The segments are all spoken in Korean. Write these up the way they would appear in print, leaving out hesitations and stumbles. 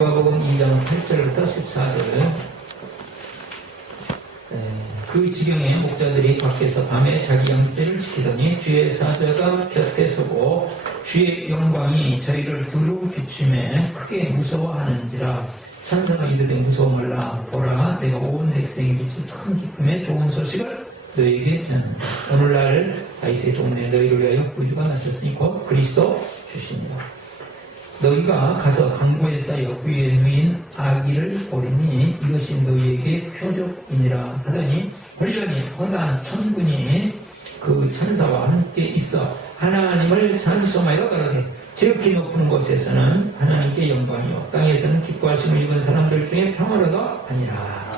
마가복음 2장 8절부터 14절. 그 지경에 목자들이 밖에서 밤에 자기 양떼를 지키더니 주의 사자가 곁에 서고 주의 영광이 저희를 두루 비추매 크게 무서워하는지라. 천사가 이르되 무서워 말라. 보라, 내가 온 백성이 미친 큰 기쁨의 좋은 소식을 너희에게 전한다. 오늘날 다윗의 동네에 너희를 위하여 구주가 나셨으니 곧 그리스도 주시니라. 너희가 가서 강고에 쌓여 구유에 누인 아기를 보리니 이것이 너희에게 표적이니라 하더니 홀련히 허다한 천군이 그 천사와 함께 있어 하나님을 찬송하여 가로되 지극히 높은 곳에서는 하나님께 영광이요 땅에서는 기뻐하심을 입은 사람들 중에 평화로가 아니라.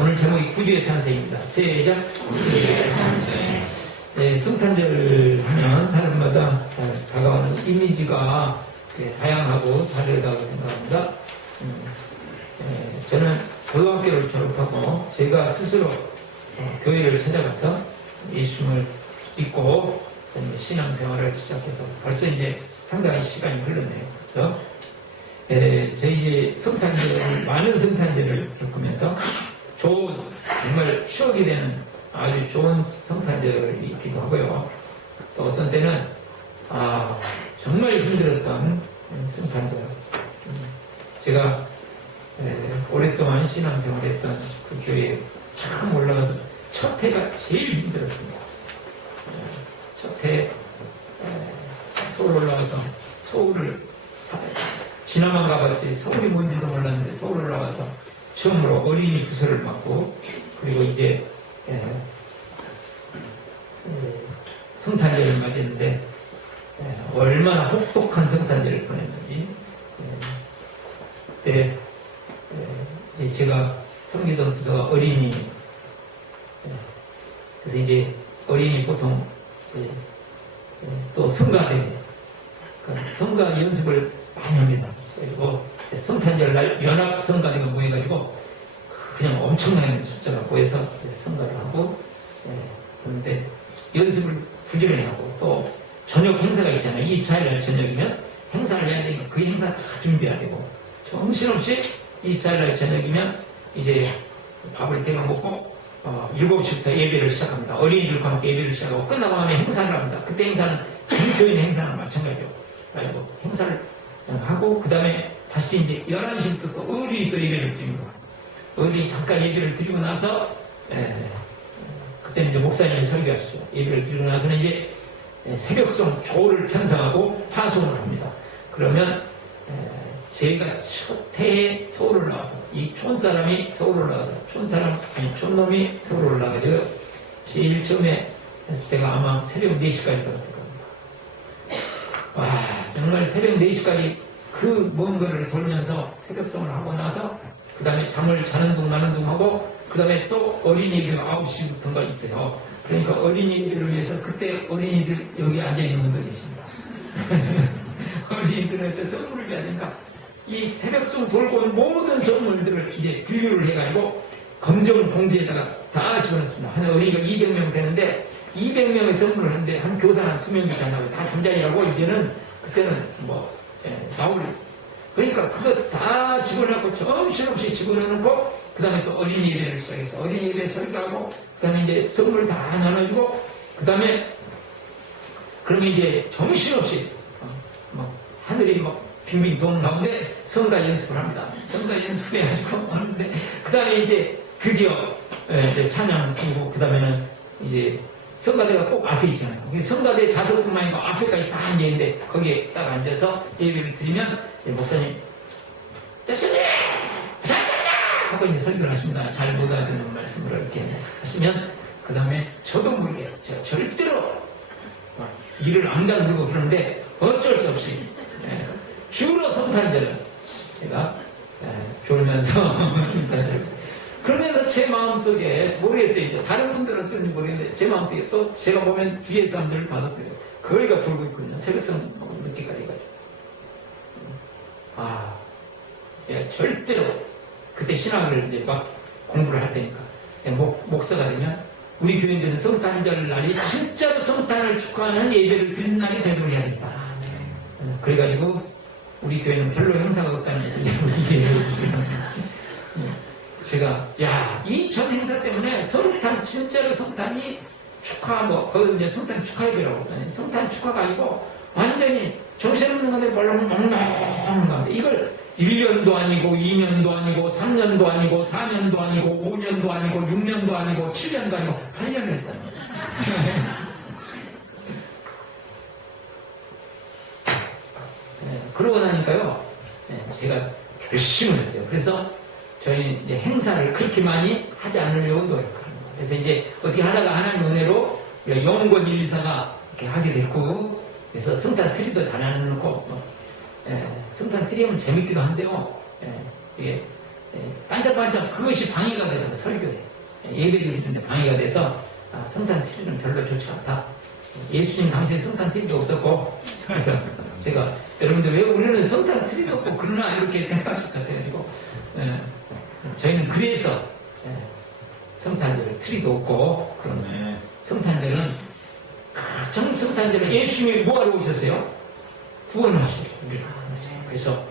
오늘 제목이 구주의 탄생입니다. 시작. 구주의 탄생. 네, 성탄절 하면 사람마다 다가오는 이미지가 다양하고 다르다고 생각합니다. 저는 고등학교를 졸업하고 제가 스스로 교회를 찾아가서 예수님을 믿고 신앙생활을 시작해서 벌써 이제 상당히 시간이 흘렀네요. 그래서 저희 이제 성탄절, 많은 성탄절을 겪으면서 좋은, 정말 추억이 되는 아주 좋은 성탄절이기도 하고요. 또 어떤 때는 정말 힘들었던 성탄절. 제가 오랫동안 신앙생활했던 그 교회에 처음 올라가서 첫 해가 제일 힘들었습니다. 첫 해 서울 올라가서 서울을 지나만 가봤지 서울이 뭔지도 몰랐는데 서울 올라가서 처음으로 어린이 부서를 맡고 그리고 이제 성탄절을 맞이했는데 얼마나 혹독한 성탄절을 보냈는지. 그때 이제 제가 섬기던 부서가 어린이, 그래서 이제 어린이 보통 또 성가대, 성가 연습을 많이 합니다. 그리고 성탄절 날 연합 성가대가 모여가지고 그냥 엄청나게 숫자가 모여서 성가를 하고, 그런데 연습을 부지런히 하고 또 저녁 행사가 있잖아요. 24일날 저녁이면 행사를 해야 되니까 그 행사 다 준비해야 되고 정신없이 24일날 저녁이면 이제 밥을 대가 먹고 7시부터 예배를 시작합니다. 어린이들과 함께 예배를 시작하고 끝나고 나면 행사를 합니다. 그때 행사는 교인 행사랑 마찬가지로 그래가지고 행사를 하고 그 다음에 다시 이제 11시부터 또 어린이 또 예배를 드립니다. 어린이 잠깐 예배를 드리고 나서 그때는 이제 목사님이 설교하시죠. 예배를 드리고 나서는 이제 새벽송 조를 편성하고 파송을 합니다. 그러면 제가 첫 해에 서울을 나와서 이 촌사람이 서울을 나와서 촌놈이 서울을 올라가지고 제일 처음에 했을 때가 아마 새벽 4시까지 걸었을 겁니다. 와, 정말 새벽 4시까지 그 먼 거리를 돌면서 새벽송을 하고 나서 그 다음에 잠을 자는 둥 마는 둥 하고 그 다음에 또 어린이가 9시부터가 있어요. 그러니까 어린이들을 위해서 그때 어린이들 여기 앉아있는 분들 계십니다. 어린이들한테 선물을 줘야 되니까 이 새벽송 돌고 온 모든 선물들을 이제 분류를 해가지고 검정 봉지에다가 다 집어넣습니다. 한 어린이가 200명 되는데 200명의 선물을 하는데 한 교사 한 2명밖에 안 하고 다 잠자리라고 이제는 그때는 나올 그러니까 그거 다 집어넣고 정신없이 집어넣고 그 다음에 또 어린이 예배를 시작해서 어린이 예배 설교하고 그 다음에 이제 선물 다 나눠주고 그 다음에 그러면 이제 정신없이 하늘이 막 빙빙 도는 가운데 성가 연습을 합니다. 성가 연습을 해가지고 하는데 그 다음에 이제 드디어 이제 찬양 부르고 그 다음에는 이제 성가대가 꼭 앞에 있잖아요. 성가대 좌석뿐만 아니고 앞에까지 다 앉아있는데 거기에 딱 앉아서 예배를 드리면 목사님 예수님 잘했습니다 하고 이제 설교를 하십니다. 잘 못 알아듣는 말씀을 이렇게 하시면 그 다음에 저도 모르게 제가 절대로 이를 안 다루고 그러는데 어쩔 수 없이 주로 성탄절은 제가 졸면서 성탄절 그러면서 제 마음속에 모르겠어요. 이제 다른 분들은 어떤지 모르겠는데 제 마음속에 또 제가 보면 뒤에 사람들을 봐도 거기가 불고 있거든요. 새벽성 늦게까지 해가지고 절대로 그때 신학을 이제 막 공부를 할 테니까 목사가 되면 우리 교인들은 성탄절 날이 진짜로 성탄을 축하하는 예배를 드리는 날이 되도록 해야겠다. 그래가지고 우리 교회는 별로 행사가 없다는 것을 이해해 주시면 제가 이 전 행사 때문에 성탄 진짜로 성탄이 축하 거기 이제 성탄 축하회라고 했더니 성탄 축하가 아니고 완전히 정신없는 건데 말로는 먹는 건데 이걸 1년도 아니고 2년도 아니고 3년도 아니고 4년도 아니고 5년도 아니고 6년도 아니고 7년도 아니고 8년을 했다는 거예요. 그러고 나니까요, 제가 결심을 했어요. 그래서 저희 이제 행사를 그렇게 많이 하지 않으려고 노력하는 거예요. 그래서 이제 어떻게 하다가 하나님 은혜로 영원권 124가 이렇게 하게 됐고, 그래서 성탄 트리도 잘 안 놓고, 성탄 트리 하면 재밌기도 한데요, 이게 반짝반짝 그것이 방해가 되잖아요, 설교에. 예배를 드리는데 방해가 돼서, 성탄 트리는 별로 좋지 않다. 예수님 당시에 성탄 트리도 없었고, 그래서 제가 여러분들 왜 우리는 성탄 트리도 없고 그러나 이렇게 생각하실 것 같아가지고 저희는 그래서 성탄절 트리도 없고 그런 성탄절은 가장 성탄절은 예수님이 뭐하러 오셨어요? 구원하시고 그래서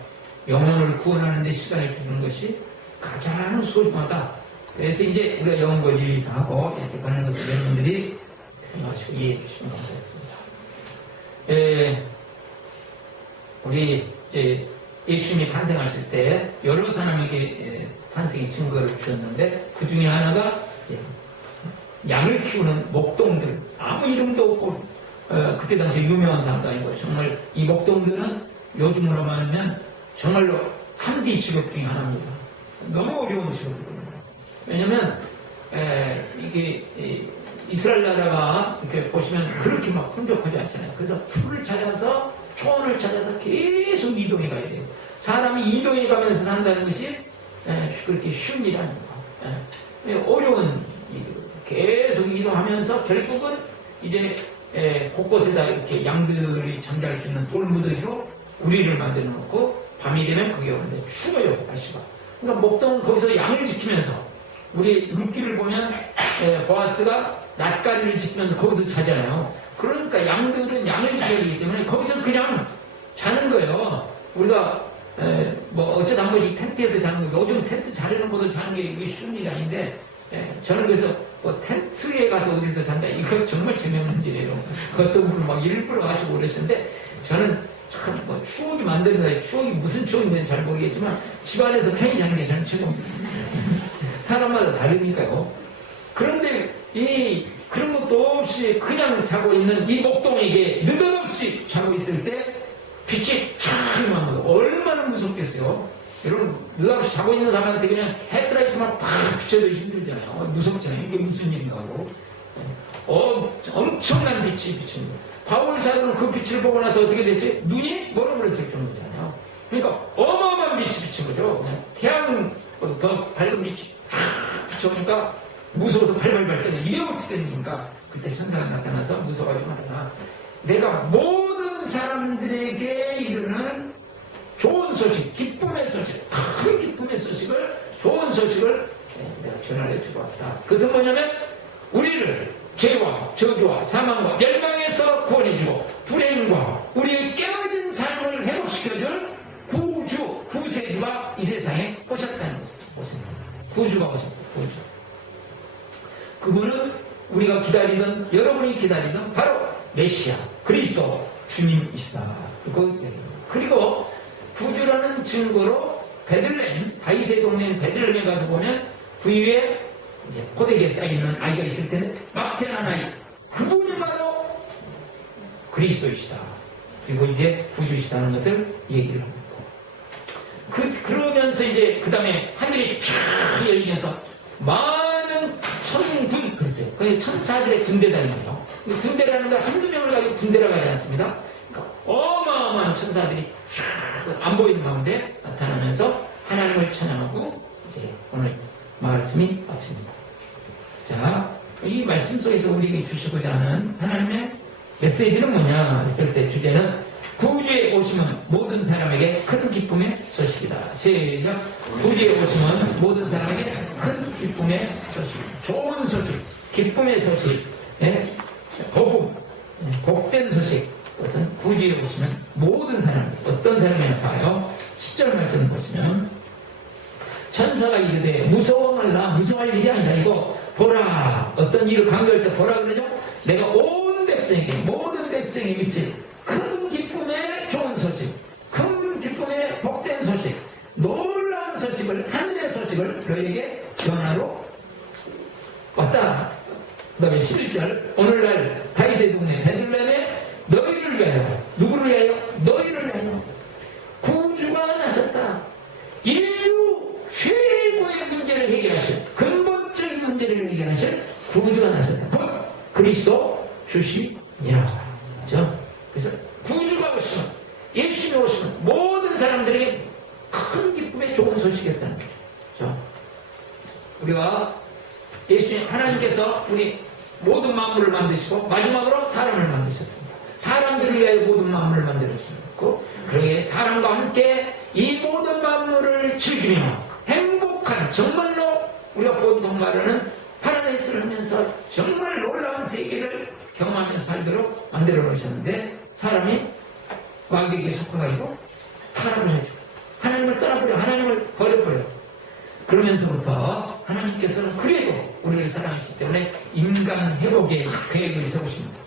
영혼을 구원하는 데 시간을 두는 것이 가장 소중하다. 그래서 이제 우리가 영혼과 일이상하고 이렇게 가는 것을 여러분들이 생각하시고 이해해 주시면 감사하겠습니다. 우리 예수님이 탄생하실 때 여러 사람에게 탄생의 증거를 주셨는데 그 중에 하나가 양을 키우는 목동들, 아무 이름도 없고 그때 당시에 유명한 사람도 아니고 정말 이 목동들은 요즘으로 말하면 정말로 3D 직업 중에 하나입니다. 너무 어려운 직업이거든요. 왜냐면 이게 이스라엘 나라가 이렇게 보시면 그렇게 막 풍족하지 않잖아요. 그래서 풀을 찾아서 초원을 찾아서 계속 이동해 가야 돼요. 사람이 이동해 가면서 산다는 것이 그렇게 쉬운 일이 아닙니다. 어려운 일이거든요. 계속 이동하면서 결국은 이제 곳곳에다 이렇게 양들이 잠잘 수 있는 돌무더기로 우리를 만들어 놓고 밤이 되면 거기 오는데 죽어요, 날씨가. 그러니까 목동은 거기서 양을 지키면서 우리 룻기를 보면 보아스가 낫가리를 지키면서 거기서 자잖아요. 그러니까 양들은 양을 지켜야 되기 때문에 거기서 그냥 자는 거예요. 우리가 뭐 어쩌다 한 번씩 텐트에서 자는 거, 요즘 텐트 자르는 것도 자는 게 이게 쉬운 일이 아닌데 저는 그래서 뭐 텐트에 가서 어디서 잔다 이거 정말 재미없는 일이에요. 그것도 막 일부러 가지고 그러셨는데 저는 참 뭐 추억이 만드는 추억이 무슨 추억인지는 잘 모르겠지만 집안에서 편히 자는 게 저는 최고입니다. 사람마다 다르니까요. 그런데 그런 것도 없이 그냥 자고 있는 이 목동에게 느닷없이 자고 있을 때 빛이 촥 임하면 얼마나 무섭겠어요. 여러분 느닷없이 자고 있는 사람한테 그냥 헤드라이트만 팍 비춰도 힘들잖아요. 무섭잖아요. 이게 무슨 일인가 하고 엄청난 빛이 비칩니다. 바울 사도는 그 빛을 보고 나서 어떻게 됐어요? 눈이 멀어버렸을 정도잖아요. 그러니까 어마어마한 빛이 비친 거죠. 그냥 태양 더 밝은 빛이 쫙 비춰오니까 무서워서 발발발 떠서 이게 어찌 됩니까? 그때 천사가 나타나서 무서워하지 말아라. 내가 모든 사람들에게 이르는 좋은 소식, 기쁨의 소식, 큰 기쁨의 소식을, 좋은 소식을 내가 전하려 주고 왔다. 그것은 뭐냐면 우리를 죄와 저주와 사망과 멸망에서 구원해주고 불행과 우리의 깨어진 삶을 회복시켜줄 구주, 구세주가 이 세상에 오셨다는 것입니다. 구주가 오셨다. 구주. 그분은 우리가 기다리던, 여러분이 기다리던 바로 메시아, 그리스도 주님이시다. 그리고 구주라는 증거로 베들레헴, 다윗의 동네인 베들레헴에 가서 보면 그 위에 이제 포대기에 쌓이는 아이가 있을 때는 막태한 아이, 그분이 바로 그리스도이시다. 그리고 이제 구주시다는 것을 얘기를 합니다. 그러면서 이제 그 다음에 하늘이 쫙 열리면서 많은 천군, 그랬어요. 그게 천사들의 군대단이에요. 군대라는 건 한두 명을 가지고 군대라고 하지 않습니다. 그러니까 어마어마한 천사들이 쫙 안 보이는 가운데 나타나면서 하나님을 찬양하고 이제 오늘 말씀이 마칩니다. 자, 이 말씀 속에서 우리에게 주시고자 하는 하나님의 메시지는 뭐냐 했을 때 주제는 구주의 오심은 모든 사람에게 큰 기쁨의 소식이다. 시작. 구주의 오심은 모든 사람에게 큰 기쁨의 소식. 좋은 소식, 기쁨의 소식, 복음, 복된 소식, 그것은 구주에 오시는 모든 사람, 어떤 사람이나 봐요. 10절 말씀을 보시면 천사가 이르되 무서워 말라. 무서워할 일이 아니다. 이거 보라. 어떤 일을 강조할 때 보라 그러죠. 내가 온 백성에게, 모든 백성에 미칠 큰 기쁨의 좋은 소식, 큰 기쁨의 복된 소식, 놀라운 소식을, 하늘의 소식을 너에게 전하러 왔다. 그 다음에 11절 오늘날 다윗의 동네 베들레헴에 너희를 위하여, 누구를 위하여? 너희를 위하여 구주가 나셨다. 인류 최고의 문제를 해결하실, 근본적인 문제를 해결하실 구주가 나셨다. 곧 그리스도 주시니라. 그렇죠? 그래서 구주가 오시면, 예수님이 오시면 모든 사람들에게 큰 기쁨의 좋은 소식이었다는 거죠. 그렇죠? 우리가 예수님, 하나님께서 우리 모든 만물을 만드시고 마지막으로 사람을 만드셨습니다. 사람들을 위하여 모든 만물을 만들어주셨고, 그러기에 사람과 함께 이 모든 만물을 즐기며 행복한, 정말로 우리가 보통 말하는 파라다이스를 하면서 정말 놀라운 세계를 경험하면서 살도록 만들어 놓으셨는데, 사람이 왕에게 속아가지고 타락을 해줘. 하나님을 떠나버려. 하나님을 버려버려. 그러면서부터 하나님께서는 그래도 우리를 사랑하시기 때문에 인간 회복의 계획을 세우십니다.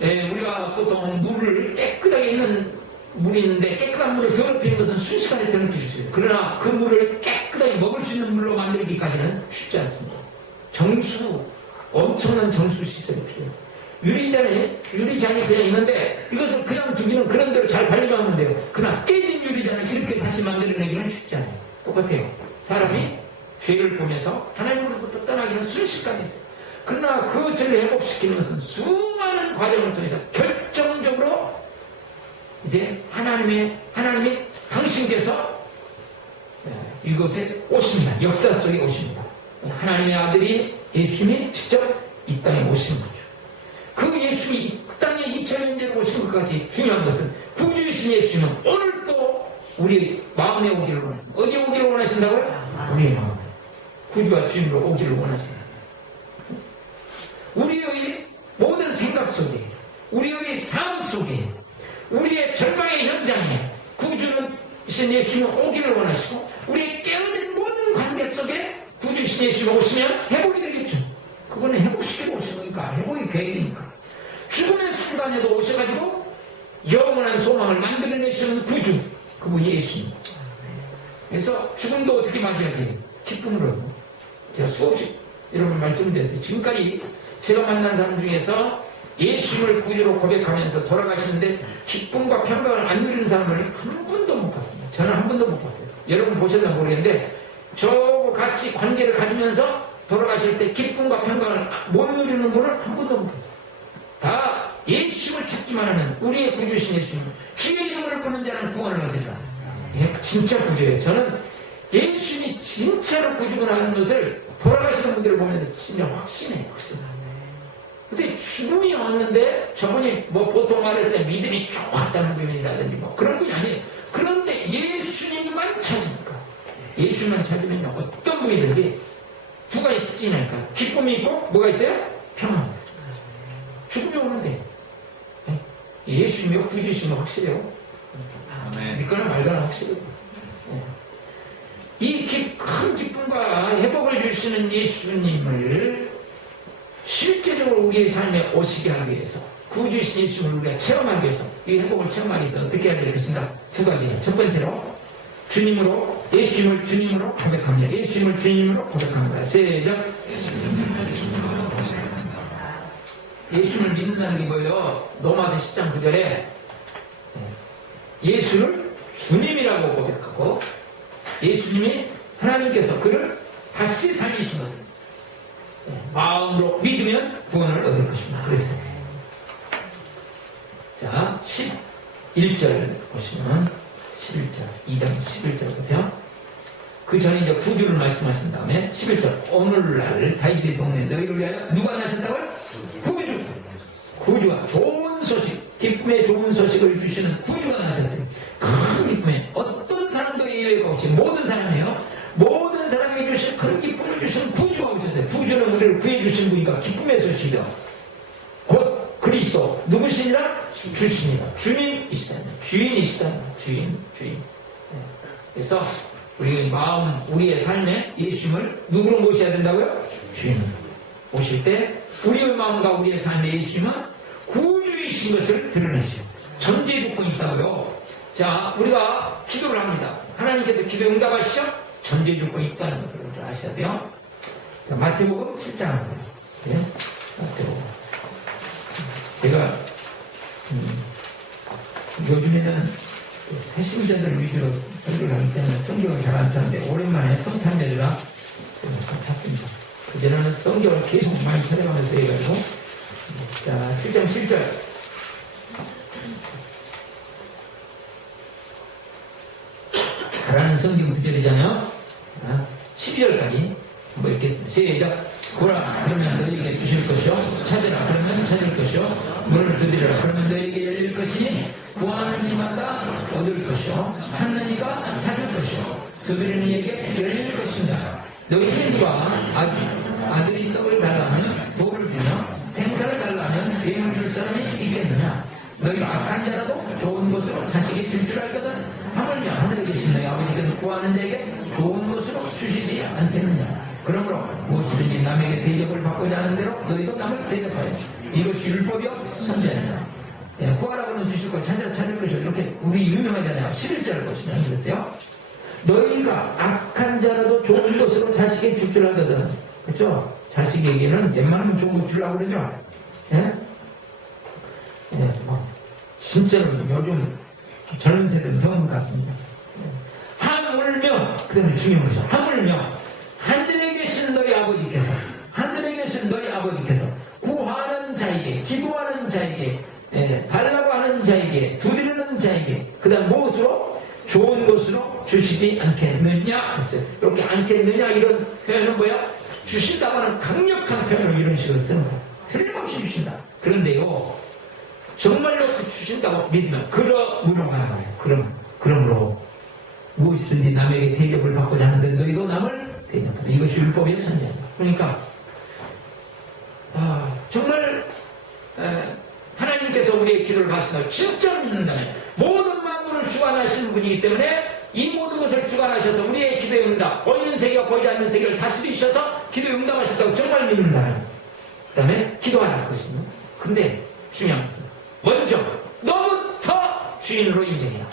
우리가 보통 물을 깨끗하게 있는 물이 있는데, 깨끗한 물을 더럽히는 것은 순식간에 더럽힐 수 있어요. 그러나 그 물을 깨끗하게 먹을 수 있는 물로 만들기까지는 쉽지 않습니다. 정수, 엄청난 정수 시설이 필요해요. 유리잔이 그냥 있는데 이것을 그냥 두기는 그런 대로 잘 관리만 하면 돼요. 그러나 깨진 유리잔을 이렇게 다시 만들어내기는 쉽지 않아요. 똑같아요. 사람이 죄를 보면서 하나님으로부터 떠나기는 순식간에 있어요. 그러나 그것을 회복시키는 것은 수많은 과정을 통해서 결정적으로 이제 하나님이 당신께서 이곳에 오십니다. 역사 속에 오십니다. 하나님의 아들이 예수님이 직접 이 땅에 오신 거죠. 그 예수님이 이 땅에 2000년 오신 것 같이 중요한 것은 구주이신 예수님은 오늘 또 우리 마음에 오기를 원하십니다. 어디에 오기를 원하신다고요? 우리의 마음에. 구주와 주님으로 오기를 원하십니다. 우리의 모든 생각 속에, 우리의 삶 속에, 우리의 절망의 현장에 구주이신 예수님은 오기를 원하시고, 우리의 깨어진 모든 관계 속에 구주이신 예수님이 오시면 회복이 되겠죠. 그거는 회복시키고 오신 거니까, 회복의 계획이니까. 죽음의 순간에도 오셔가지고 영원한 소망을 만들어내시는 구주, 그분이 예수님. 그래서 죽음도 어떻게 맞아야 돼요? 기쁨으로. 제가 수없이 여러분 말씀드렸어요. 지금까지 제가 만난 사람 중에서 예수님을 구주로 고백하면서 돌아가시는데 기쁨과 평강을 안 누리는 사람을 한 분도 못 봤습니다. 저는 한 분도 못 봤어요. 여러분 보셨나 모르겠는데, 저하고 같이 관계를 가지면서 돌아가실 때 기쁨과 평강을 못 누리는 분을 한 분도 못 봤어요. 다 예수를 찾기만 하는 우리의 구주이신 예수님, 주의 이름을 부르는 자는 구원을 얻으리라. 진짜 구주예요. 저는 예수님이 진짜로 구주구나 하는 것을 돌아가시는 분들을 보면서 진짜 확신해요. 근데 죽음이 왔는데 저분이 뭐 보통 말해서 믿음이 쭉 왔다는 분이라든지 뭐 그런 분이 아니에요. 그런데 예수님만 찾으니까, 예수님만 찾으면 어떤 분이든지 두 가지 특징이 나니까, 기쁨이 있고 뭐가 있어요? 평안이 있어요. 죽음이 오는데 예수님이 구주시면 확실해요. 믿거나 말거나 확실해요. 이 큰 기쁨과 회복을 주시는 예수님을 실제적으로 우리의 삶에 오시게 하기 위해서, 구주이신 예수님을 우리가 체험하기 위해서, 이 회복을 체험하기 위해서 어떻게 해야 될 것인가? 두 가지예요. 첫 번째로 주님으로, 예수님을 주님으로 고백합니다. 예수님을 주님으로 고백합니다. 시작. 예수님을 믿는다는 게 뭐예요? 로마서 10장 9절에 예수를 주님이라고 고백하고, 예수님이 하나님께서 그를 다시 살리신 것을 마음으로 믿으면 구원을 얻을 것입니다. 그래서 자, 11절 보시면 11절, 2장 11절 보세요. 그 전에 이제 구주를 말씀하신 다음에 11절, 오늘날 다윗의 동네 너희를 위하여 누가 나셨다고요? 구주. 구주가 좋은 소식, 기쁨의 좋은 소식을 주시는 구주가 나셨어요. 큰 기쁨에 어떤 사람도 예외가 없이 모든 사람이에요. 모든 사람에게 주신 큰 기쁨을 주시는 구주가 오셨어요. 구주는 우리를 구해주신 분이니까 기쁨의 소식이죠. 곧 그리스도, 누구시니라? 주시니라. 주님이시다. 주인이시다. 주인. 그래서 우리 마음, 우리의 삶에 예수님을 누구로 모셔야 된다고요? 주인으로 모실 때 우리의 마음과 우리의 삶에 예수님은 구주이신 것을 드러내시오. 전제 조건이 있다고요. 자, 우리가 기도를 합니다. 하나님께서 기도에 응답하시죠? 전제 조건이 있다는 것을 우리가 아셔야 돼요. 자, 마태복음 7장입니다. 네? 마태복음. 제가 요즘에는 새신자들 위주로 설교를 하기 때문에 성경을 잘 안 찾는데 오랜만에 성탄절이라 찾습니다. 그전에는 성경을 계속 많이 찾아가면서 해가지고 자, 7장 7절 잘하는 성경 구절이잖아요. 12절까지 한번 읽겠습니다. 시작. 보라, 그러면 너희에게 주실 것이요. 찾으라, 그러면 찾을 것이요. 문을 두드리라, 그러면 너희에게 열릴 것이니 구하는 이마다 얻을 것이요. 찾는 이가 찾을 것이요. 두드리는 이에게 열릴 것이다. 너희 누가 아들이 떡을 달라면 돌을 주며 생사를 달라면 뱀을 줄 사람이 있겠느냐. 너희가 악한 자라도 좋은 것으로 자식이 줄 줄 알거든. 하물며 하늘에 계신 너희 아버지께서 구하는 자에게 좋은 것으로 주시지 않겠느냐. 그러므로 무엇이든지 남에게 대접을 받고자 하는 대로 너희도 남을 대접하여. 이것이 율법이요 선지자니라. 구하라 그러면 주실 것, 찾으라 찾을 것이요. 이렇게 우리 유명하잖아요. 11절을 보시면 그랬어요. 너희가 악한 자라도 좋은 것으로 자식에게 줄 줄 알거든. 그렇죠? 자식에게는 웬만하면 좋은 거 주려고 그러죠. 예? 진짜로 요즘 젊은 세대는 그런 것 같습니다. 하물며, 그 다음에 중요한 거죠. 하물며, 하늘에 계신 너희 아버지께서, 구하는 자에게, 기도하는 자에게, 달라고 하는 자에게, 두드리는 자에게, 그 다음 무엇으로? 좋은 것으로 주시지 않겠느냐? 했어요. 이렇게 않겠느냐? 이런 표현은 뭐야? 주신다고 하는 강력한 표현을 이런 식으로 쓰는 거예요. 틀림없이 주신다. 그런데요, 정말로 주신다고 믿으면 그러므로 가야 해요. 그러므로 무엇이든지 남에게 대접을 받고자 하는데 너희도 남을 대접하라. 이것이 율법의 선지자다. 그러니까 정말 하나님께서 우리의 기도를 받으신다고 진짜 믿는다면 모든 만물을 주관하시는 분이기 때문에 이 모든 것을 주관하셔서 우리의 기도에 응답, 보이는 세계와 보이지 않는 세계를 다스리셔서 기도에 응답하셨다고 정말 믿는다면 그 다음에 기도하라 할 것입니다. 근데 중요한 것은 먼저 너부터 주인으로 인정해라.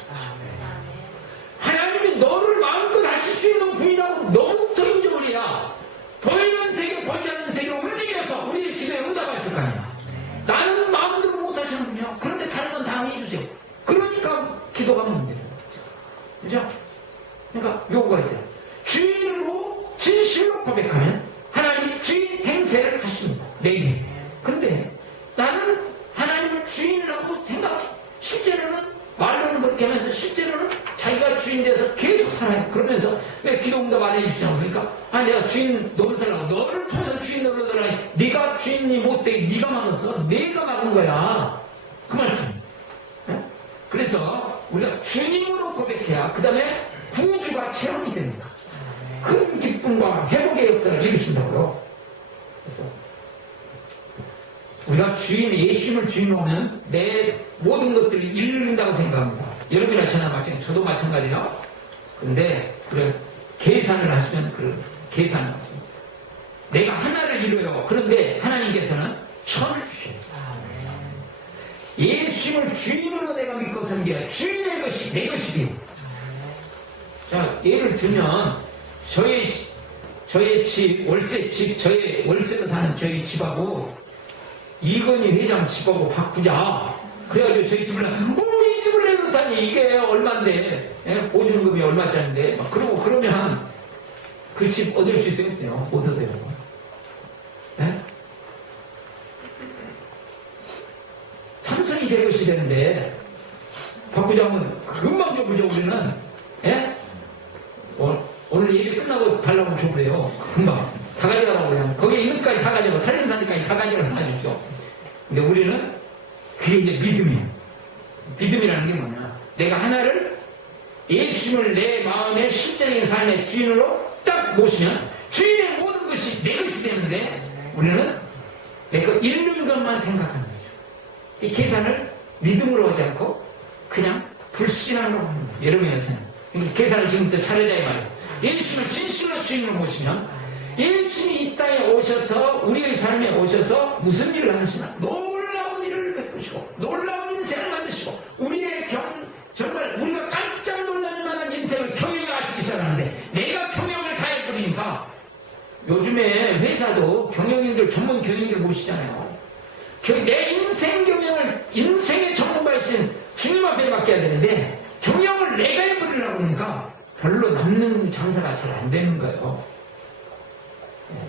하나님이 너를 마음껏 하실 수 있는 분이라고 너부터 인정을 해야 보이는 세계, 보이지 않는 세계를 움직여서 우리의 기도에 응답하실 거 아니야. 나는 마음대로 못하시는 분이야. 그런데 다른 건 다 해주세요. 그러니까 기도가 문제예요. 그죠? 그러니까 요구가 있어요. 주인으로 진실로 고백하면 하나님이 주인 행세를 하십니다. 내게. 그런데 나는 하나님을 주인이라고 생각해. 실제로는 말로는 그렇게 하면서 실제로는 자기가 주인 돼서 계속 살아요. 그러면서 왜 기도 응답 안 해주시냐고. 그러니까 내가 주인 노릇하려고 너를 통해서 주인 노릇하려고 네가 주인이 못되게 네가 막았어. 내가 막은 거야. 그 말씀. 그래서 우리가 주님으로 고백해야 그 다음에 구주가 체험이 됩니다. 큰 기쁨과 회복의 역사를 이루신다고요. 그래서 우리가 예수님을 주인으로 하면 내 모든 것들을 잃는다고 생각합니다. 여러분이나 저나 마찬가지, 저도 마찬가지요. 그런데 우리가 계산을 하시면 그런 계산을 하십니다. 내가 하나를 이루어요. 그런데 하나님께서는 천을 주셔요. 예수님을 주인으로 내가 믿고 섬겨야 주인의 것이 내 것이 돼요. 자, 예를 들면 저의 집, 월세집, 저의 월세로 사는 저희 집하고 이건희 회장 집하고 바꾸자. 그래가지고 저희 집을 이 집을 내놓다니 이게 얼마인데, 보증금이 얼마짜리인데, 막 그러고 그러면 그 집 얻을 수 있어요? 못 얻어요. 삼성이 제 것이 되는데 바꾸자면 금방 줘보죠. 우리는. 오늘 예배 끝나고 달라고 줘보래요. 금방 다 가져가라고 그러면 거기에 있는 까지 다 가져가, 살린 사니까지 다 가져가서 가져죠. 근데 우리는 그게 이제 믿음이에요. 믿음이라는 게 뭐냐, 내가 하나를 예수님을 내 마음의 실제적인 삶의 주인으로 딱 모시면 주인의 모든 것이 내 것이 되는데 우리는 내 거 잃는 것만 생각하는 거죠. 이 계산을 믿음으로 하지 않고 그냥 불신앙으로 합니다. 여러분이 알잖아요. 계산을 지금부터 차려자 이 말이에요. 예수님을 진실로 주인으로 모시면 예수님이 이 땅에 오셔서 우리의 삶에 오셔서 무슨 일을 하시나? 놀라운 일을 베푸시고 놀라운 인생을 만드시고 우리의 정말 우리가 깜짝 놀랄 만한 인생을 경영하시기 시작하는데 내가 경영을 다 해버리니까 요즘에 회사도 경영인들 전문 경영인들 모시잖아요. 내 인생 경영을 인생의 전문가이신 주님 앞에 맡겨야 되는데 경영을 내가 해버리려고 그러니까 별로 남는 장사가 잘 안 되는 거예요.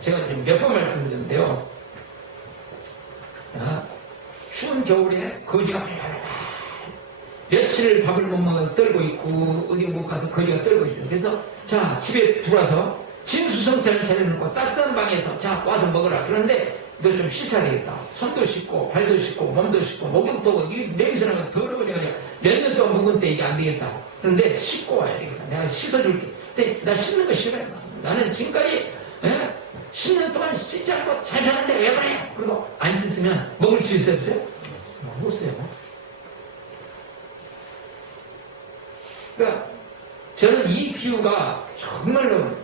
제가 지금 몇 번 말씀드렸는데요. 추운 겨울에 거지가 며칠 밥을 못 먹어 떨고 있고 어디 못 가서 거지가 떨고 있어요. 그래서 자 집에 들어와서 진수성찬을 차려놓고 따뜻한 방에서 자 와서 먹어라. 그런데 너 좀 씻어야 되겠다. 손도 씻고 발도 씻고 몸도 씻고 목욕도 하고 이 냄새나면 더러워져가지고 몇 년 동안 묵은 때 이게 안 되겠다. 그런데 씻고 와야 되겠다. 내가 씻어줄게. 근데 나 씻는 거 싫어요. 나는 지금까지 10년 동안 씻지 않고 잘 사는데 왜 그래? 그리고 안 씻으면 먹을 수 있어요? 없어요? 없어요. 그러니까 저는 이 비유가 정말로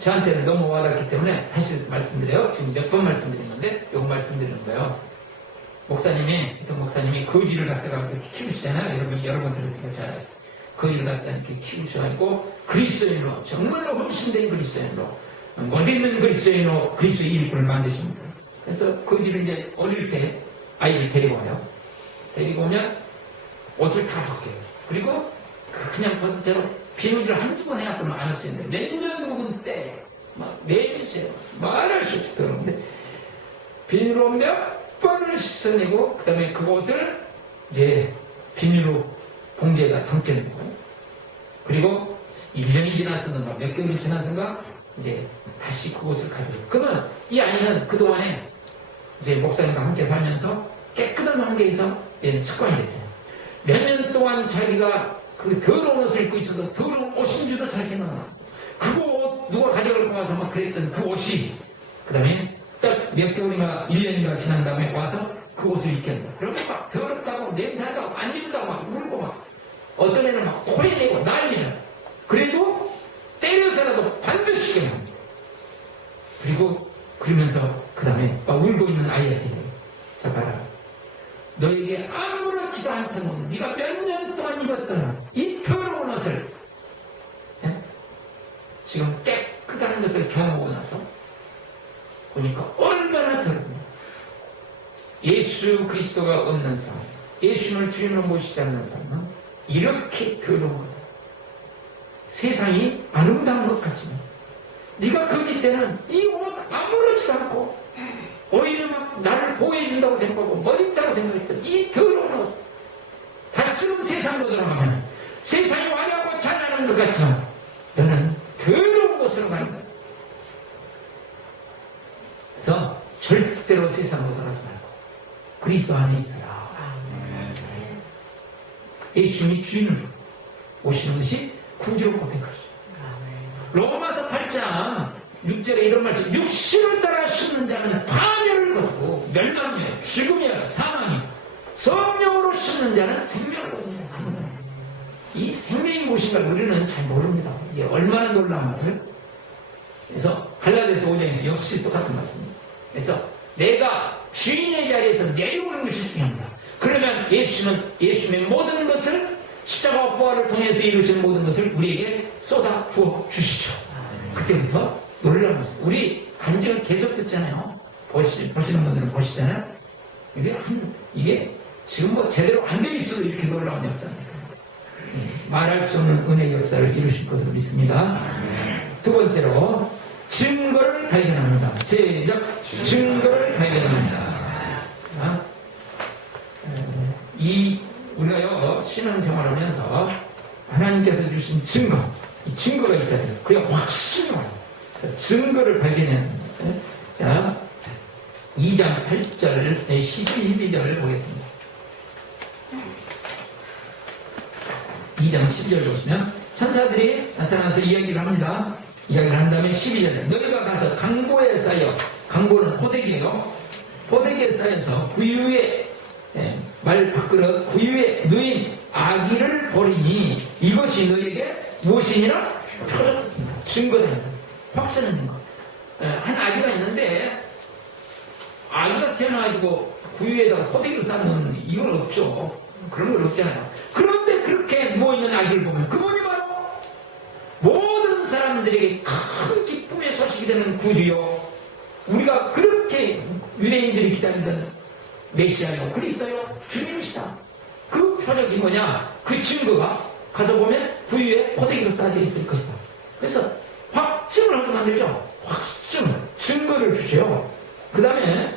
저한테는 너무 와닿기 때문에 다시 말씀드려요. 지금 몇 번 말씀드린 건데 요거 말씀드리는 거예요. 어떤 목사님이 거지를 갖다가 이렇게 키우시잖아요. 여러분 여러 번 들었으니까 잘 아시죠. 거지를 갖다가 이렇게 키우셔가지고 그리스도인으로 정말로 흠신된 그리스도인으로 못 있는 그리스도인으로 그리스도의 일꾼을 만드십니다. 그래서 거지를 이제 어릴 때 아이를 데리고 와요. 데리고 오면 옷을 다 벗겨요. 그리고 그냥 벗은채로 비누질 한두 번 해갖고는 안 없애는데 냉전 묵은 때 막 내리세요. 말할 수 없더라고요. 비누로 몇 번을 씻어내고 그 다음에 그 옷을 이제 비누로 봉지에다 담겨내고 그리고 1년이 지났었는가 몇 개월이 지났었는가 이제 다시 그곳을 가져요. 그러면 이 아이는 그동안에 이제 목사님과 함께 살면서 깨끗한 환경에서 습관이 됐잖아요. 몇 년 동안 자기가 그 더러운 옷을 입고 있어도 더러운 옷인 줄도 잘 생각나. 그 옷 누가 가져갈 거 와서 막 그랬던 그 옷이 그 다음에 딱 몇 개월이나 1년이나 지난 다음에 와서 그 옷을 입게 한다. 그러면 막 더럽다고 냄새나고 안 입는다고 막 울고 막 어떤 애는 막 토해내고 난리나. 그래도 때려서라도 반드시 입게 합니다. 그리고 그러면서 그 다음에 막 울고 있는 아이한테 자 봐라. 너에게 아무렇지도 않던 옷, 네가 몇 년 동안 입었던 이 더러운 옷을 지금 깨끗한 것을 경험하고 나서 보니까 얼마나 더럽냐. 예수 그리스도가 없는 사람, 예수님을 주인으로 모시지 않는 사람은 이렇게 더러운 거다. 세상이 아름다운 것 같지만 네가 거짓 때는 이 옷 아무렇지도 않고 오히려 막 나를 보호해준다고 생각하고 멋있다고 생각했던 이 더러운 옷 다시금 세상으로 돌아가면 세상이 화려하고 잘나는 것 같지만 너는 더러운 곳으로 가는 거야. 그래서 절대로 세상으로 돌아가지 말고 그리스도 안에 있어라. 예수님이 주인으로 오시는 것이 구주로 고백할 수 있어요. 로마서 8장 6절에 이런 말씀, 육신을 따라 심는 자는 파멸을 거두고 멸망이요 죽음이요 사망이요 성령으로 심는 자는 생명을 거둡니다. 생명. 이 생명이 무엇인가 우리는 잘 모릅니다. 이게 얼마나 놀라운 말을. 그래서 갈라디아서 5장에서 역시 똑같은 말씀입니다. 그래서 내가 주인의 자리에서 내려오는 것이 중요합니다. 그러면 예수님의 모든 것을 십자가와 부활을 통해서 이루어진 모든 것을 우리에게 쏟아 부어 주시죠. 그때부터 놀라운 것입니다. 우리 간증을 계속 듣잖아요. 보시는 분들은 보시잖아요. 이게 지금 뭐 제대로 안 돼 있어도 이렇게 놀라운 역사입니다. 말할 수 없는 은혜의 역사를 이루실 것으로 믿습니다. 두 번째로 증거를 발견합니다. 시작. 증거를 발견합니다. 우리가요 신앙생활하면서 하나님께서 주신 증거, 이 증거가 있어야 돼요. 그래야 확신이 와요. 그래서 증거를 발견해야 됩니다. 자, 2장 8절, 12절을 보겠습니다. 2장 12절 보시면 천사들이 나타나서 이야기를 합니다. 이야기를 한 다음에 12절에 너희가 가서 강보에 쌓여, 강보는 호되기예요. 호되기에 쌓여서 그 위에 말밥그릇 구유에 누인 아기를 버리니 이것이 너에게 무엇이니라? 표적입니다. 증거다. 확신은 거. 한 아기가 있는데 아기가 태어나가지고 구유에다가 호되기로 싸면 이건 없죠. 그런 건 없잖아요. 그런데 그렇게 누워있는 아기를 보면 그분이 바로 모든 사람들에게 큰 기쁨의 소식이 되는 구주요, 우리가 그렇게 유대인들이 기다리던 메시아요, 그리스도요, 주님이시다. 그 표적이 뭐냐? 그 증거가 가서 보면 구유에 호되기로 쌓여져 있을 것이다. 그래서 확증을 하게 만들죠. 확증, 증거를 주세요. 그 다음에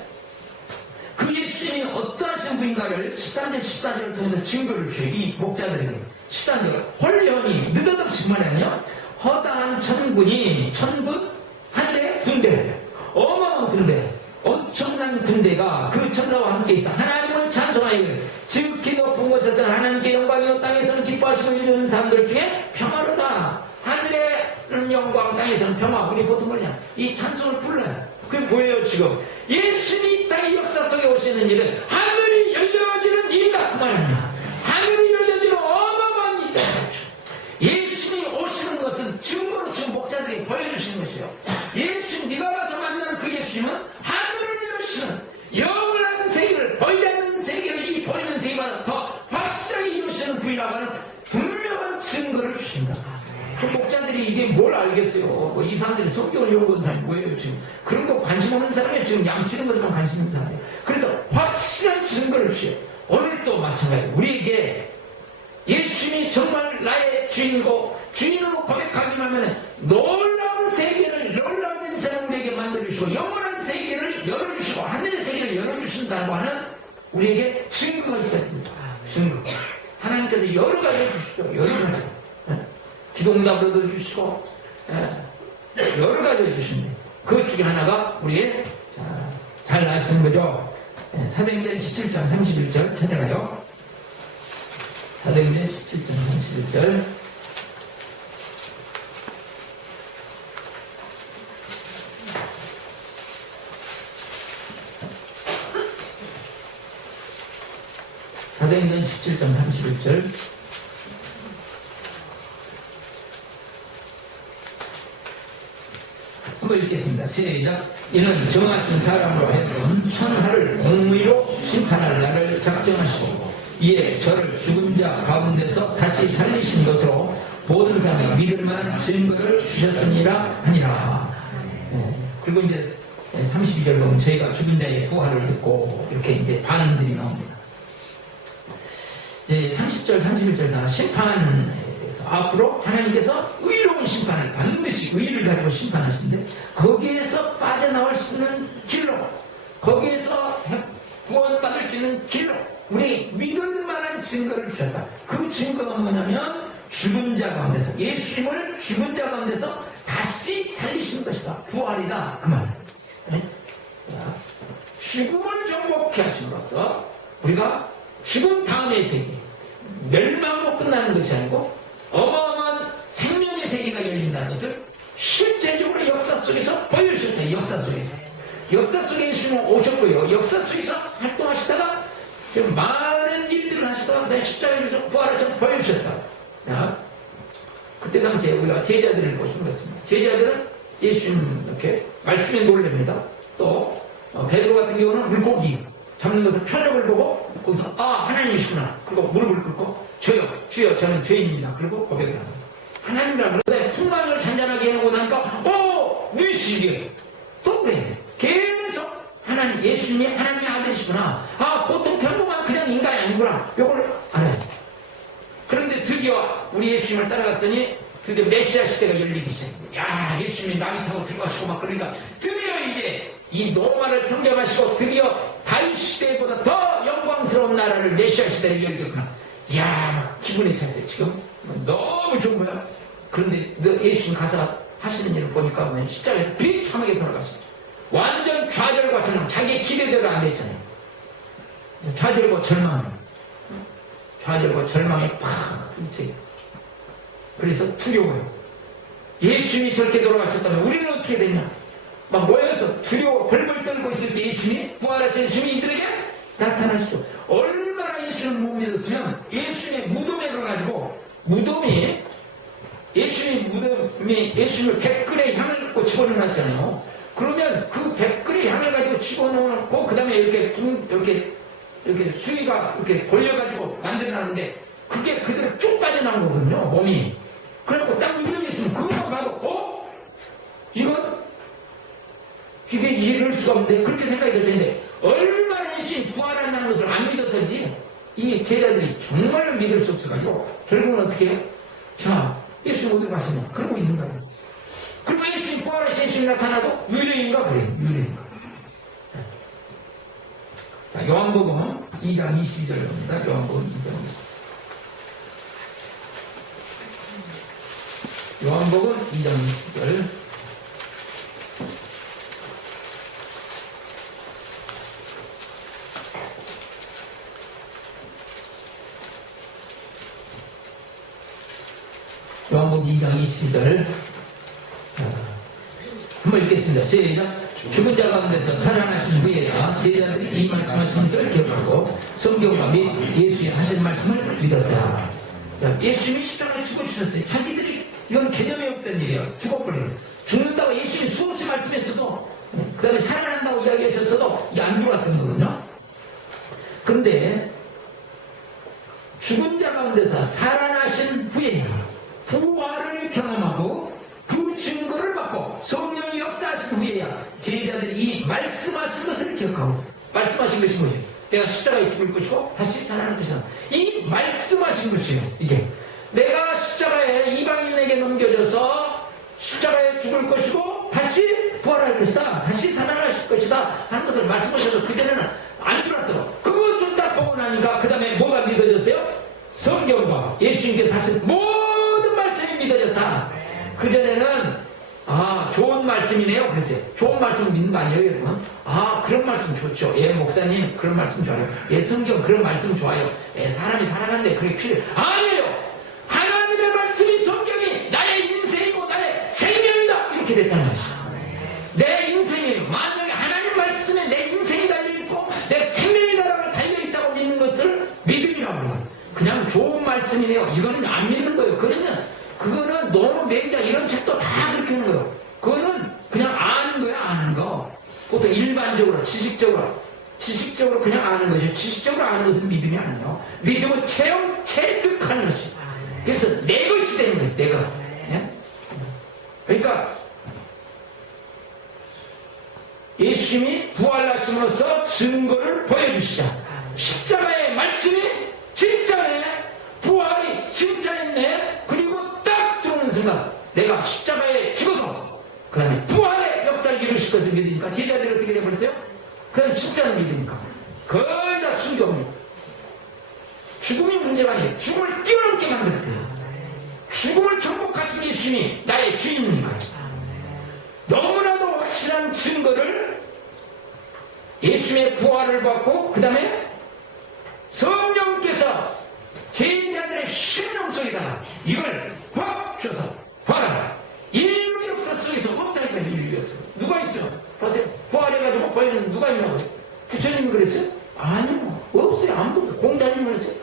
그 예수님이 어떠하신 분인가를 13절 14절을 통해서 증거를 주세요. 이 목자들에게 13절 홀연히 느닷없이 말하며 허다한 천군, 하늘의 군대, 어마어마한 군대, 엄청난 군대가 그 천사와 함께 있어 하나님을 찬송하여 지극히 높은 곳에서는 하나님께 영광이요 땅에서는 기뻐하시고 이르는 사람들 중에 평화로다. 하늘에는 영광, 땅에서는 평화. 우리 보통 뭐냐? 이 찬송을 불러요. 그게 뭐예요 지금? 예수님이 이 땅의 역사 속에 오시는 일은 하늘이 열려지는 일이다 그 말이야. 하늘이 열려지는 어마어마한 일이다. 예수님이 오시는 것은 증거로 지금 목자들이 보여주시는 것이요. 예수님, 네가 가서 만나는 그 예수님은 하늘을 이루시는 영원한 세계를, 보이지 않는 세계를 이 보이는 세계보다 더 확실하게 이루시는 분이라고 하는 분명한 증거를 주신다. 그 목자들이 이게 뭘 알겠어요? 뭐 이 사람들이 성경을 연구한 사람이 뭐예요 지금? 그런 거 관심 없는 사람이에요. 지금 양치는 것에만 관심 있는 사람이에요. 그래서 확실한 증거를 주셔요. 오늘도 마찬가지. 우리에게 예수님이 정말 나의 주인이고 주인으로 고백하기만 하면 놀라운 세계를, 놀라운 인생을 우리에게 만들어주시고 영원한 세계를 열어주시고 하늘의 세계를 열어주신다고 하는 우리에게 증거가 있어야 됩니다. 증거. 하나님께서 여러 가지 주시죠. 여러 가지. 기도응답도 주시고 여러 가지 주십니다. 그 중에 하나가 우리의 잘 아시는 거죠. 사도행전 17장 31절 찾아가요. 사도행전 17장 31절. 사도행전 17장 31절. 한번 읽겠습니다. 시작. 이는 정하신 사람으로 하여금 천하를 공의로 심판할 날을 작정하시고 이에 저를 죽은 자 가운데서 다시 살리신 것으로 모든 사람이 믿을 만한 증거를 주셨으니라 하니라. 그리고 이제 32절 보면 저희가 죽은 자의 부활을 듣고 이렇게 이제 반응들이 나옵니다. 이제 30절 31절 다 심판에서 앞으로 하나님께서 의로운 심판을 반드시 의를 가지고 심판하시는데 거기에서 빠져나올 수 있는 길로, 거기에서 구원받을 수 있는 길로 우리 믿을 만한 증거를 주셨다. 그 증거가 뭐냐면 죽은 자 가운데서, 예수님을 죽은 자 가운데서 다시 살리시는 것이다. 부활이다 그 말. 죽음을 정복해 하심으로써 우리가 죽은 다음의 세계, 멸망으로 끝나는 것이 아니고 어마어마한 생명의 세계가 열린다는 것을 실제적으로 역사 속에서 보여주셨다. 역사 속에 예수님은 오셨고요. 역사 속에서 활동하시다가 많은 일들을 하시다가 그다음에 십자가에 주셔서 부활하셔서 보여주셨다. 그때 당시에 우리가 제자들을 보시는 것입니다. 제자들은 예수님 이렇게 말씀에 놀랍니다. 또 베드로 같은 경우는 물고기 잡는 것을 표적을 보고 거기서 하나님이시구나. 그리고 무릎을 꿇고 저요, 주여, 저는 죄인입니다. 그리고 고백을 합니다. 하나님이라 그러는데 풍랑을 잔잔하게 해놓고 나니까 누이시기에 또 그래. 계속 하나님, 예수님이 하나님의 아들이시구나. 보통 평범한 그냥 인간이 아니구나. 이걸 알아요. 그런데 드디어 우리 예수님을 따라갔더니 드디어 메시아 시대가 열리기 시작해요. 야, 예수님이 나귀 타고 들어가시고 막 그러니까 드디어 이제 이 로마를 평정하시고 드디어 다윗 시대보다 더 영광스러운 나라를 메시아 시대를 열겠구나. 이야, 기분이 찼어요. 지금 너무 좋은 거야. 그런데 예수님 가서 하시는 일을 보니까 십자가에서 비참하게 돌아가시죠. 완전 좌절과 절망, 자기의 기대대로 안 됐잖아요. 좌절과 절망이 팍 들지. 그래서 두려워요. 예수님이 저렇게 돌아가셨다면 우리는 어떻게 되냐? 막 모여서 두려워 벌벌 떨고 있을 때 예수님이 부활하신 예수님이 이들에게 나타나시죠. 얼마나 예수를 못 믿었으면 예수님의 무덤에 가가지고 예수님을 100근의 향을 갖고 집어넣어놨잖아요. 그러면 그 100근의 향을 가지고 집어넣고 그 다음에 이렇게 수위가 이렇게 돌려가지고 만들어놨는데 그게 그대로 쭉 빠져나온 거거든요, 몸이. 그래갖고 딱 누르고 있으면 그것만 봐도 이게 이해할 수가 없는데 그렇게 생각이 들 텐데 얼마나 예수님이 부활한다는 것을 안 믿었던지 이 제자들이 정말로 믿을 수 없어가지고 결국은 어떻게 해요? 자, 예수님 어디로 가시냐? 그러고 있는 거예요. 그리고 예수님 부활하신 예수님 나타나도 유대인가? 그래요. 유대인가? 자, 요한복음 2장 22절입니다. 요한복음 2장 22절. 요한복음 2장 20절. 요한복음 2장 22절. 한번 읽겠습니다. 시작. 죽은 자 가운데서 살아나신 후에야 제자들이 이 말씀하신 것을 기억하고 성경과 및 예수의 하신 말씀을 믿었다. 자, 예수님이 십자가에 죽어주셨어요. 자기들이 이건 개념이 없던 일이에요. 죽어버려요. 죽는다고 예수님이 수없이 말씀했어도 그 다음에 살아난다고 이야기하셨어도 이게 안 들어왔던 거거든요. 그런데 죽은 자 가운데서 살아나신 후에야 부활을 경험하고 그 증거를 받고 성령이 역사하신 후에야 제자들이 이 말씀하신 것을 기억하고 말씀하신 것이 뭐예요? 내가 십자가에 죽을 것이고 다시 살아날 것이다. 이 말씀하신 것이에요. 이게 내가 십자가에 이방인에게 넘겨져서 십자가에 죽을 것이고 다시 부활할 것이다. 다시 살아날 것이다 하는 것을 말씀하셔서 그전에는 안 들었더라고. 그것을 딱 보고 나니까 그 다음에 뭐가 믿어졌어요? 성경과 예수님께서 하신 모든 말씀이 믿어졌다. 그전에는 좋은 말씀이네요. 그랬어요. 좋은 말씀 믿는 거 아니에요, 여러분? 그런 말씀 좋죠. 예, 목사님, 그런 말씀 좋아요. 예, 성경, 그런 말씀 좋아요. 예, 사람이 살아가는데 그게 필요해요. 아니에요! 하나님의 말씀이 성경이 나의 인생이고 나의 생명이다! 이렇게 됐다는 거죠. 내 인생이, 만약에 하나님 말씀에 내 인생이 달려있고 내 생명이다라고 달려있다고 믿는 것을 믿음이라고 해요. 그냥 좋은 말씀이네요. 이거는 안 믿는 거예요. 그거는 너무 맹장 이런 책도 다 그렇게 하는 거예요. 그거는 그냥 아는 거야, 아는 거. 보통 일반적으로, 지식적으로 그냥 아는 거죠. 지식적으로 아는 것은 믿음이 아니에요. 믿음은 체득하는 것이죠. 그래서 내 것이 되는 것이죠, 내가. 예? 그러니까, 예수님이 부활하심으로써 증거를 보여주시자. 십자가의 말씀이 진짜네, 부활이 진짜였네, 그리고 딱 들어오는 순간, 내가 십자가에 죽어서, 그 다음에 부활의 역사를 이루실 것을 믿으니까 제자들이 어떻게 되어버렸어요? 그건 진짜는 믿으니까 거의 다 순교합니다. 죽음이 문제가 아니에요. 죽음을 뛰어넘게 만들었대요. 죽음을 정복하신 예수님이 나의 주인이니까. 너무나도 확실한 증거를 예수님의 부활을 받고 그 다음에 성령께서 제자들의 심령 속에다가 이걸 확 줘서 봐라. 인류 역사 속에서 없다니까. 인류 역사 누가 있어요? 보세요. 부활해가지고 보이는 누가 있냐고. 부처님이 그랬어요? 아니요, 없어요. 아무도. 공자님이 그랬어요.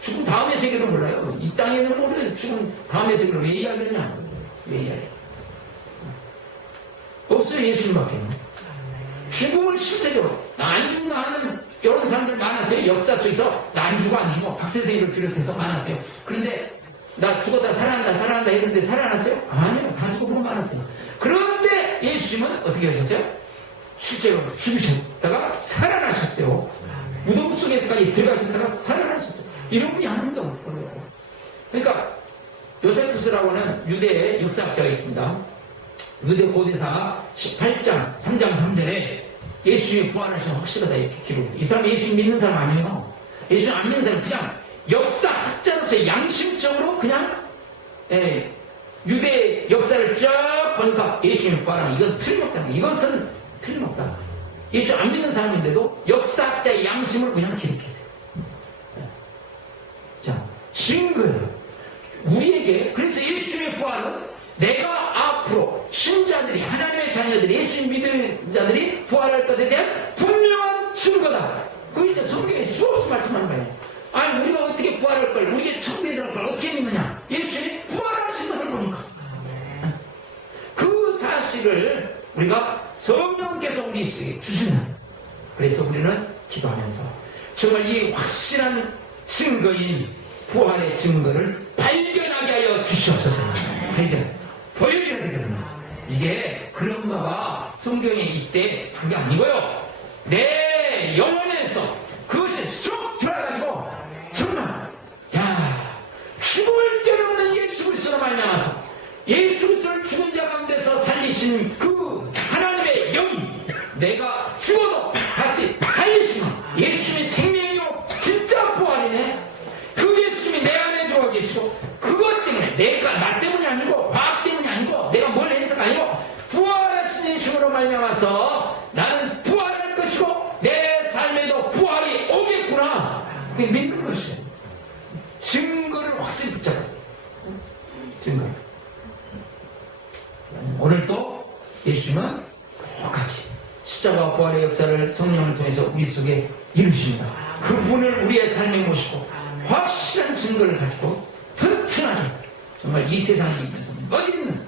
죽은 다음의 세계는 몰라요. 이 땅에는 모르요. 죽은 다음의 세계를 왜 이야기하냐. 왜 이야기해? 없어요. 예수님밖에. 죽음을 실제적으로 나 안 죽나 하는 이런 사람들 많았어요. 역사 속에서 나 안 죽어 안 죽어 박세생이를 비롯해서 많았어요. 그런데 나 죽었다 살아난다 했는데 살아났어요? 아니요, 다 죽어보고 말았어요. 그런데 예수님은 어떻게 하셨어요? 실제로 죽으셨다가 살아나셨어요. 무덤 속에까지 들어가셨다가 살아나셨어요. 이런 분이 한 명도 없더라고요. 그러니까 요세푸스라고 하는 유대의 역사학자가 있습니다. 유대 고대사 18장 3장 3절에 예수님이 부활하신 확실하다 이렇게 기록해요. 이 사람 예수님 믿는 사람 아니에요. 예수님 안 믿는 사람 그냥 역사학자로서 양심적으로 그냥 유대 역사를 쫙 보니까 예수님이 부활하면 이건 틀림없다. 이것은 틀림없다. 예수 안 믿는 사람인데도 역사학자의 양심을 그냥 기록했어요. 자, 증거예요. 우리에게 그래서 예수님의 부활은 내가 앞으로 신자들이 하나님의 자녀들이 예수님 믿는 자들이 부활할 것에 대한 분명한 증거다. 그게 이제 성경에 무슨 말씀하는 거예요? 아니, 우리가 어떻게 부활할 걸, 우리가 천국에 들어갈 걸 어떻게 믿느냐? 예수님이 부활하신 것을 보니까. 그 사실을 우리가 성령께서 우리 속에 주시는, 그래서 우리는 기도하면서 정말 이 확실한 증거인 부활의 증거를 발견하게 하여 주시옵소서. 보여줘야 되거든요. 이게 그런가 봐. 성경에 이때 그게 아니고요. 내 영혼에서 그것이 쏙 들어가지고 정말 죽을 길 없는 예수 그리스도로 말미암아서 예수 그리스도를 죽은 자 가운데서 살리신 그 하나님의 영이 내가 죽어도 다시 살리시는 예수님의 생명이요 진짜 부활이네. 그 예수님이 내 안에 들어와 계시고 그것 때문에 내가 나 때문이 아니고 과학 때문이 아니고 내가 뭘 해서가 아니고 부활하신 예수로 말미암아서 나는 부활할 것이고 내 삶에도 부활이 오겠구나. 그게 믿는 것이에요. 증거를 확실히 붙잡아야 돼요. 증거. 오늘도 예수님은 똑같이 십자가와 부활의 역사를 성령을 통해서 우리 속에 이루십니다. 그분을 우리의 삶에 모시고 확실한 증거를 가지고 튼튼하게 정말 이 세상을 이기면서 어디있는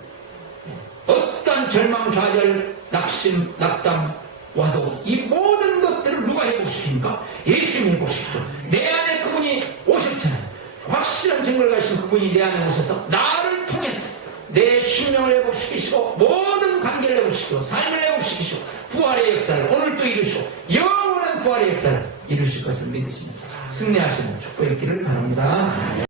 어떤 절망, 좌절, 낙심, 낙담 와도 이 모든 것들을 누가 회복시킵니까? 예수님이 회복시키죠. 내 안에 그분이 오셨잖아요. 확실한 증거를 가지신 그분이 내 안에 오셔서 나를 통해서 내 심령을 회복시키시고 모든 관계를 회복시키고 삶을 회복시키시고 부활의 역사를 오늘도 이루시고 영원한 부활의 역사를 이루실 것을 믿으시면서 승리하시는 축복의 길을 바랍니다.